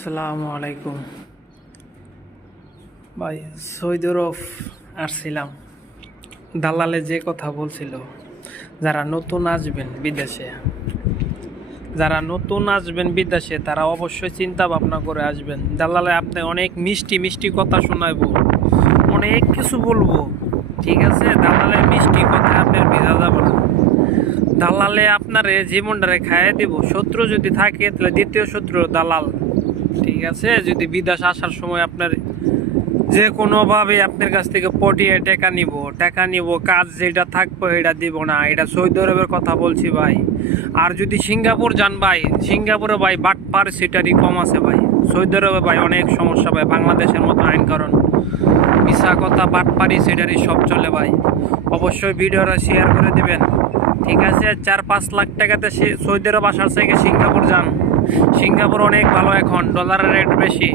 আসসালামু আলাইকুম ভাই। সৌদি আরব আসছিলাম, দালালে যে কথা বলছিল, যারা নতুন আসবেন বিদেশে তারা অবশ্যই চিন্তা ভাবনা করে আসবেন। দালালে আপনি অনেক মিষ্টি মিষ্টি কথা শোনাইবো, অনেক কিছু বলবো, ঠিক আছে? দালালের মিষ্টি কথা আপনার ভিজা যাবে না। দালালে আপনারে জীবনটারে খাইয়ে দিব। শত্রু যদি থাকে তাহলে দ্বিতীয় শত্রু দালাল, ঠিক আছে? যদি বিদেশ আসার সময় আপনার যে কোনোভাবে আপনার কাছ থেকে পটিয়ে টাকা নিব, কাজ যেটা থাকবে এটা দিব না। এটা সৌদি আরবের কথা বলছি ভাই। আর যদি সিঙ্গাপুর যান ভাই, সিঙ্গাপুরে ভাই বাটপার সিটারি কম আছে ভাই। সৌদি আরবে ভাই অনেক সমস্যা ভাই, বাংলাদেশের মতো আইন কারণ মিশা কথা বাটপারি সিটারি সব চলে ভাই। অবশ্যই ভিডিওটা শেয়ার করে দিবেন, ঠিক আছে? 4-5 লাখ টাকাতে সৌদি আরব আসার থেকে সিঙ্গাপুর যান। সিঙ্গাপুর অনেক ভালো, এখন ডলারের রেট বেশি।